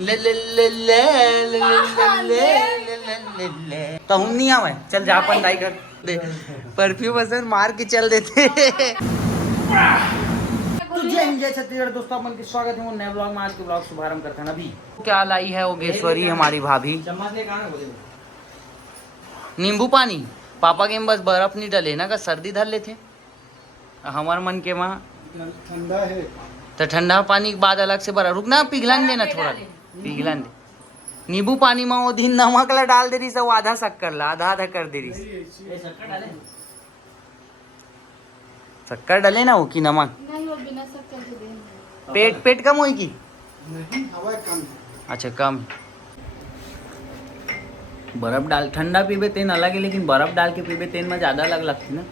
ले ले ले ले ले ले ले ले तो हम नहीं आवे चल जा अपन दाई कर दे परफ्यूम असर मार के चल देते। तो जय छत्तीसगढ़ दोस्तों, अपन के स्वागत है नए ब्लॉग में। आज के ब्लॉग शुभारंभ करते हैं। अभी क्या लाई है ओगेश्वरी हमारी भाभी, नींबू पानी। पापा के बस बर्फ नहीं डले ना, का सर्दी धर लेते हमार मन के वहाँ ठंडा है तो ठंडा पानी के बाद अलग से बर्फ रुकना पिघलन देना, थोड़ा पिघलन दे। नींबू पानी में वो दिन नमक ला डाल दे रही सब, आधा शक्कर ला आधा आधा कर दे रही। शक्कर डाले ना वो की नमक नहीं, वो बिना शक्कर के दे। पेट कम होई की? नहीं, हवा कम है। अच्छा कम। बर्फ डाल ठंडा पीबे तेन अलग है, लेकिन बर्फ डाल के पीबे तेन में ज्यादा अलग लगती ना।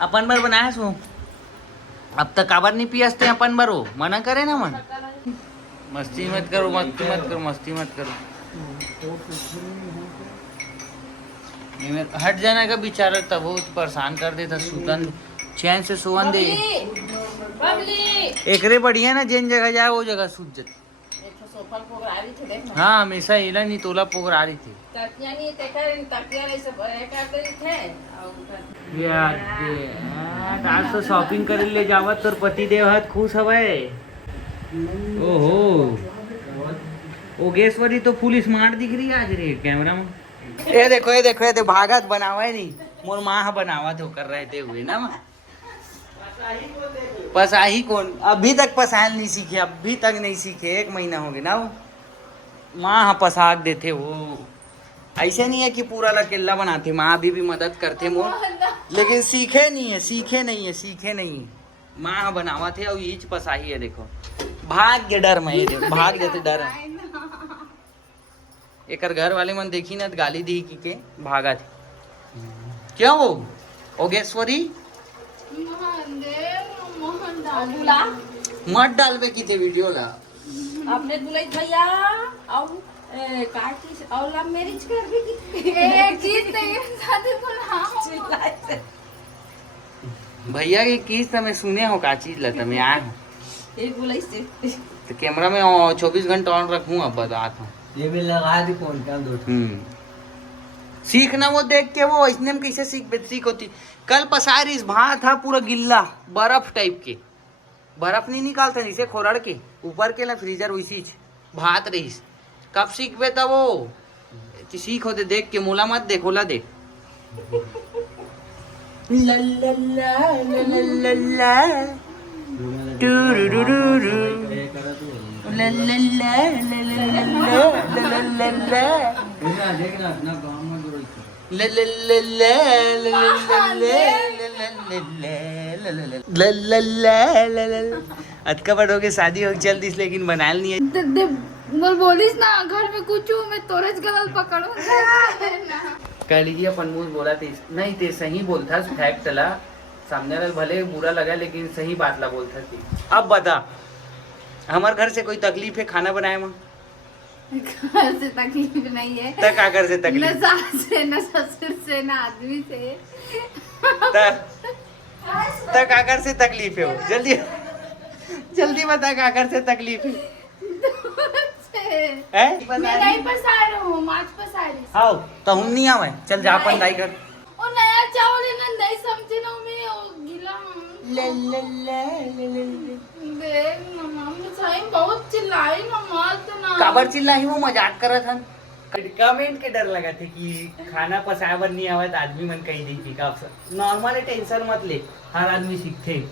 अपन बार बनाया सो अब तक काबर नहीं पियसते अपन बार, हो मना करे ना मन। मस्ती मत करो, मस्ती मत करो, मस्ती मत करो। हट जाना का बेचारा, तब वो परेशान कर देता। सुतन चैन से सोवन दे। एकरे बढ़िया ना, जिन जगह जाए वो जगह सूत जाती। हाँ हमेशा हिला नहीं तोला पोगर आ रही थी। आज तो शॉपिंग करे ले जावत तोर पति देव हत खुश हवे। ओहो ओगेश्वरी तो फुल स्मार्ट दिख रही है आज रे कैमरा में। ये देखो ये देखो ये देखो, भागत बनावा है नहीं मोर माँ बनावा तो कर रहते हुए ना माँ। पसाही कौन अभी तक पसायल नहीं सीखे, अभी तक नहीं सीखे, 1 महीना हो गया ना। वो माँ पसाक देते वो, ऐसे नहीं है कि पूरा लकेला बनाते। माँ अभी भी मदद करते मोर, लेकिन सीखे नहीं है, सीखे नहीं है, सीखे नहीं है। माँ बनावा थे और ईच पसाही है। देखो भाग के डर में, देखो भाग जाते डर है। एक घर वाले मन देखी ना गाली दी की के भागा थे। क्या वो ओगेश्वरी मत डालबे की थे वीडियो ला। अपने दुलाई भैया और का चीज और लव मैरिज कर भी की एक चीज तो ये शादी बुला भैया की किस तमें सुने हो का चीज ला तमें आए हो एक बुलाई से तो कैमरा में 24 घंटा ऑन रखूँ। अब बात हूँ ये भी लगा दी कौन क्या दो। सीखना वो देख के, वो इसने में कैसे सीख होती। कल पसारिस भात था पूरा गिल्ला बर्फ टाइप के, बर्फ नहीं निकालता जिसे खोरड़ के ऊपर के ना फ्रीजर वैसी भात रहीस। कब सीखबे तब वो सीख होते देख के, मोला मत देख ओला देख। ला ला ला ला ला ला टूरुरुरुरु ला ला ला ला ला ला ला ला देखना अपना गाँव में जो ले ले ले ले ले ले ले ले अतका बड़ों के शादी हो जल्दी, लेकिन बनाल नहीं है। बोल बोलिस ना घर में कुछ हूँ मैं तोरज गलत पकड़ूं कह लीजिए अपन मुझ बोला थे नहीं थे, सही बोलता फैक्ट ला सामने वाला भले बुरा लगा, लेकिन सही बात ला बोलता थी। अब बता हमारे घर से कोई तकलीफ है खाना बनाए में? घर से तकलीफ नहीं है। तक आकर से तकलीफ न सास से न ससुर से न आदमी से। तक आकर से तकलीफ है वो। जल्दी जल्दी बता काकर से तकलीफ है? मैं नहीं पसा रहा हूँ, माछ पसा रही हूँ। आओ तो हम नहीं आवे चल जा अपन दाई कर। और नया चावल है ना, नहीं समझे ना मैं और गीला ले ले ले देख मम्मा मैं सही बहुत चिल्लाई ना मत ना। काबर चिल्लाई वो मजाक करत हन। कमेंट के डर लगा थे कि खाना पसाए बर नहीं आवत आदमी मन कही दी थी का। नॉर्मल टेंशन मत ले, हर आदमी सीखते।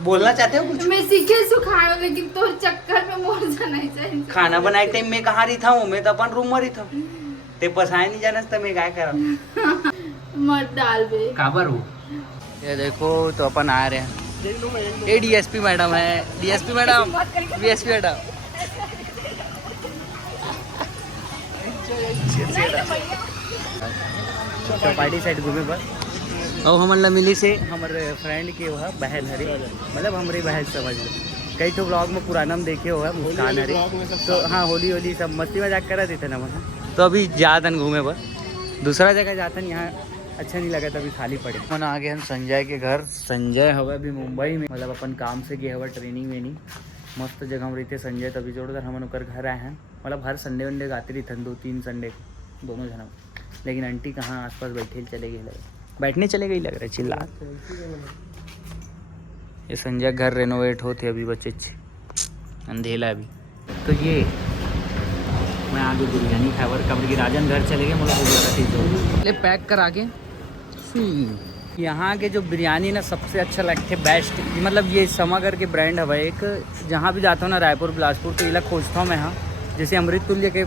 बोलना चाहते हो कुछ? मैं सीखे सुखाए लेकिन तो चक्कर में मोर जाना चाहिए। खाना बनाए टाइम में कहाँ रही था हूँ मैं तो अपन रूम में रही था। ते पसाए नहीं जाना तो मैं क्या करा मत डाल बे काबर हो। ये देखो तो अपन आ रहे हैं। ये डीएसपी मैडम है, DSP madam, DSP madam Chowpatty side घूमे पर और हमारे मिली से हमारे फ्रेंड के हुआ बहन हरी, मतलब हमारी बहन समझ लो। कई तो ब्लॉग में पुराना हम देखे हुआ मुस्कान हरी, तो हाँ होली होली सब मस्ती मजाक करा देते ना वहाँ। तो अभी जातन घूमे पर दूसरा जगह जातन, यहाँ अच्छा नहीं लगा, तभी खाली पड़े। मन आ गए हम संजय के घर। संजय हवा अभी मुंबई में, मतलब अपन काम से गए हवा ट्रेनिंग में नहीं। मस्त जगह में रहते संजय तभी जोड़कर हम ओकर घर आए हैं। मतलब हर संडे वनडे गाते रही थन 2-3 संडे दोनों जन। लेकिन आंटी कहाँ आसपास बैठे चले गए, बैठने चले गई लग रहा है चिल्ला। ये संजय घर रेनोवेट होते अभी बच्चे अंधेला अभी। तो ये मैं आगे बिरयानी खावर कमर की राजन घर चले गए, मतलब ले पैक करा के। यहाँ के जो बिरयानी ना सबसे अच्छा लगते बेस्ट, मतलब ये समागर के ब्रांड है एक। जहाँ भी जाता हूँ ना रायपुर बिलासपुर तो इला खोजता हूँ मैं। यहाँ जैसे अमृत तुल्य के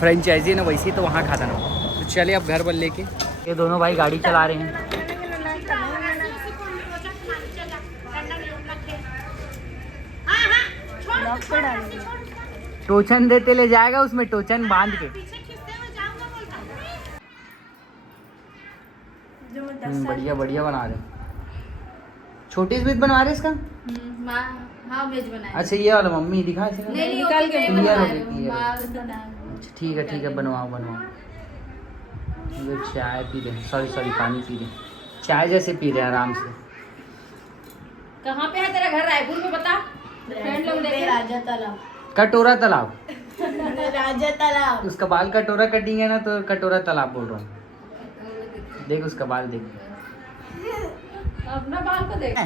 फ्रेंचाइजी है ना वैसी, तो वहाँ खाता ना। तो चले अब घर बल लेके। ये दोनों भाई गाड़ी चला रहे हैं। टोचन देते ले जाएगा उसमें, टोचन बांध के। बढ़िया बढ़िया बना रहे। छोटी स्वीट बनवा रहे इसका। हाँ वेज बनाया। अच्छा ये वाला मम्मी दिखा इसे। नहीं निकाल के ठीक है बनवाओ। चाय पी रहे, सॉरी पानी पी रहे, चाय जैसे पी रहे आराम से। कहाँ पे है तेरा घर? रायपुर में बता। फ्रेंड लोग देखे। राजा तालाब। कटोरा तालाब। राजा तालाब। उसका बाल कटोरा कटिंग है ना, तो कटोरा तालाब बोल रहा हूँ। देख उसका बाल देख। अपना बाल को देख।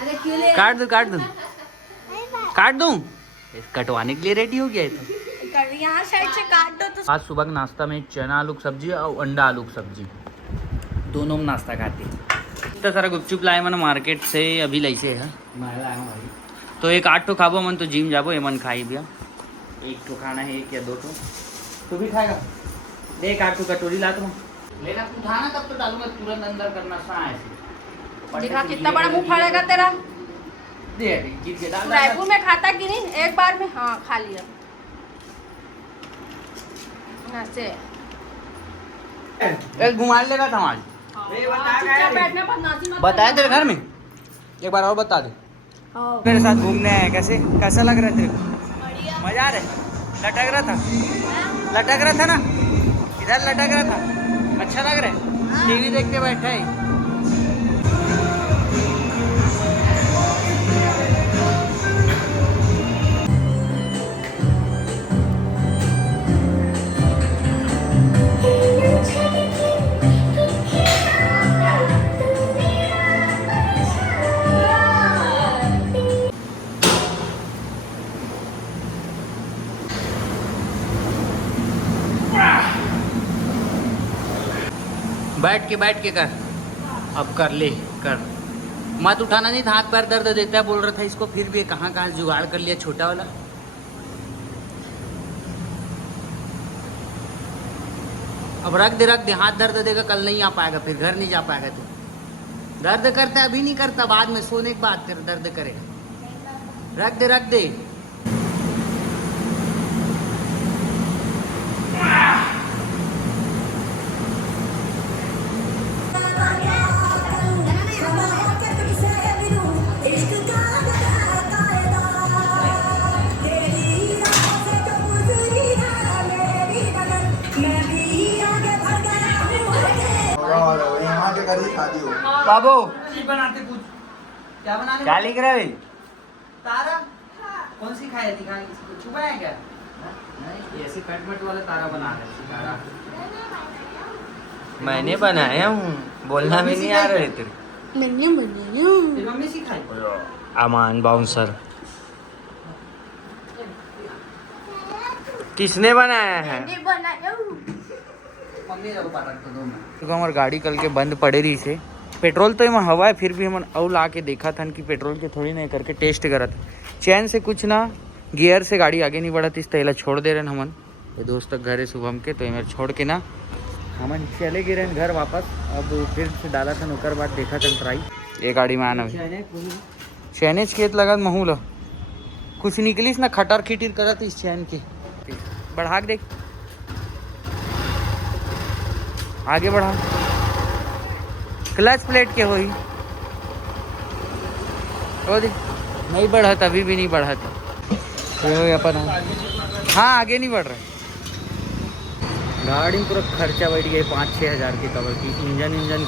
अरे क्यों ले? काट दूं। कटवाने के लिए रेडी हो गया है तो। यहाँ साइड से काट दो तो। आज सुबह के नाश्ता में चना आलू की सब्जी और अंडा आलू की सब्जी, दोनों में नाश्ता खाते। इतना सारा गुपचुप लाए मन मार्केट से, अभी लैसे है तो एक 8 ठो खाबो मन तो जिम जाबो। ये मन खाई भैया 1 ठो खाना है, 1 या 2 ठो। तू भी खाएगा? ले 8 ठो कटोरी ला तुम लेना, तू खाना तब तो डालूंगा तुरंत अंदर करना सा ऐसे। देखा कितना बड़ा मुंह फाड़ेगा तेरा। दे जीत के डाल। रायपुर में खाता कि नहीं? एक बार में हाँ खा लिया। ऐसे एक घुमा लेगा था आज। चुपचाप बैठना, बदमाशी मत बताया करना। तेरे घर में एक बार और बता दे। मेरे साथ घूमने आया, कैसा लग रहा है तेरे को? मजा आ रहा है? लटक रहा था ना, इधर लटक रहा था। अच्छा लग रहा है? टीवी देखते बैठा है। बैठ के कर। अब कर ले कर, मत उठाना नहीं था, हाथ पैर दर्द देता है बोल रहा था इसको। फिर भी कहाँ जुगाड़ कर लिया छोटा वाला। अब रख दे, हाथ दर्द देगा, कल नहीं आ पाएगा, फिर घर नहीं जा पाएगा। तू दर्द करता है, अभी नहीं करता, बाद में सोने के बाद तेरा दर्द करेगा। रख दे। बाबू बनाते कुछ क्या बनाने? क्या लिख रहा है? तारा कौन सी खाए? दिखा कुछ बनाया क्या? नहीं ऐसे कटमट वाला तारा बना रहे। मैंने बनाया हूँ, बोलना भी नहीं आ रहा है तेरे। मम्मी सिखाई। अमान बाउंसर किसने बनाया है? हमार गाड़ी कल के बंद पड़े रही से। पेट्रोल तो एम हवा है, फिर भी हम और ला के देखा था कि पेट्रोल के थोड़ी नहीं करके टेस्ट करा था। चैन से कुछ ना, गियर से गाड़ी आगे नहीं बढ़ा थी, इस तहला छोड़ दे रहे हैं हमन। ये दोस्त तक घर है शुभम के, तो ये छोड़ के ना हमन चले गए रहे घर वापस। अब फिर से डाला था नौकर बाद देखा था ट्राई। ये गाड़ी में आना चैनेज खेत लगा महूल कुछ निकलीस ना, खटर खिटिर करा थी इस चैन की। बढ़ा के देख, आगे बढ़ा। क्लच प्लेट के होई ओ देख, नहीं बढ़ा था, अभी भी नहीं बढ़ा था। तो अपन हाँ आगे नहीं बढ़ रहा है। गाड़ी में पूरा खर्चा बैठ गया 5-6 हज़ार की कवर की। इंजन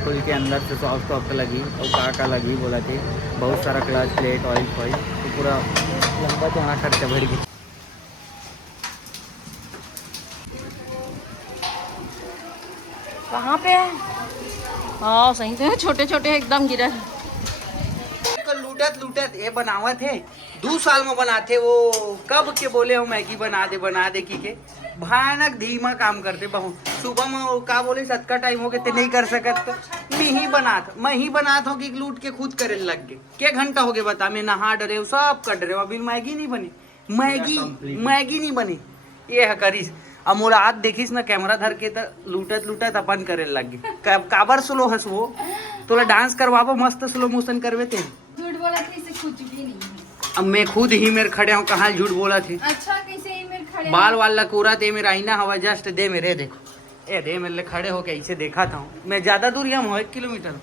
खुल के अंदर से सॉफ्ट लगी और का लगी बोला थे, बहुत सारा क्लच प्लेट ऑयल तो पूरा लंबा चौड़ा खर्चा बढ़ गया। कहाँ पे है? हाँ सही से छोटे छोटे एकदम गिरा। लूटत ये बनावत है 2 साल में बनाते वो कब के बोले हो मैगी बना दे की के भयानक धीमा काम करते बहुत। सुबह में वो का बोले सत का टाइम हो गए ते नहीं कर सकत तो मैं ही बनात हो कि लूट के खुद करे लग गए। क्या घंटा हो गए बता, मैं नहा डरे हूँ सब कर डरे अभी मैगी नहीं बनी। मैगी नहीं बनी ये है करीस। अब मोला आज देखिस ना कैमरा धर के तो लूटत अपन करे लग गए। काबर स्लो हंस वो तोला डांस करवाबो मस्त स्लो मोशन करवे थे। झूठ बोला थे इसे कुछ भी नहीं। अब मैं खुद ही मेरे खड़े हूँ, कहाँ झूठ बोला थे। अच्छा कैसे ही मेरे खड़े बाल वाल लकूरा थे मेरा आईना हवा जस्ट दे मेरे देखो दे मेरे लिए खड़े होके ऐसे देखा था मैं। ज्यादा दूर हम हो 1 किलोमीटर।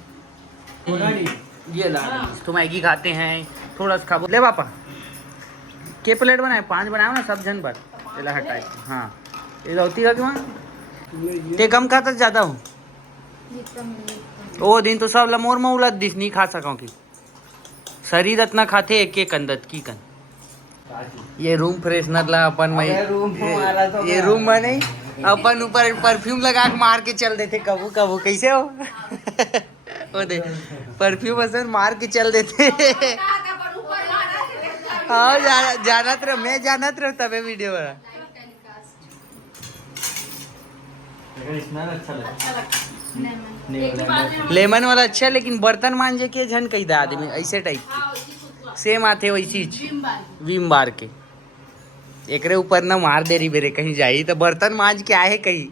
ये ला तो मैगी खाते हैं थोड़ा सा खाबो ले पापा के प्लेट बनाए 5 बनाओ ना सब जन पर हटाए। हाँ ये लौती का क्यों ते कम खाता ज्यादा हूँ वो दिन तो सब लमोर में उलट दिस नहीं खा सका कि शरीर इतना खाते एक अंदर की कन। ये रूम फ्रेशनर ला अपन में ये रूम में नहीं अपन ऊपर परफ्यूम लगा के मार के चल देते कबू कैसे हो वो दे परफ्यूम असन मार के चल देते। हाँ जानत रहो मैं जानत रहो तबे वीडियो बना। लेमन वाला अच्छा लेकिन बर्तन मांजे के झन कही दा आदमी ऐसे टाइप के सेम आते वैसी विम बार के एकरे ऊपर ना मार दे रही बेरे कहीं जाई तो बर्तन मांज के आए कहीं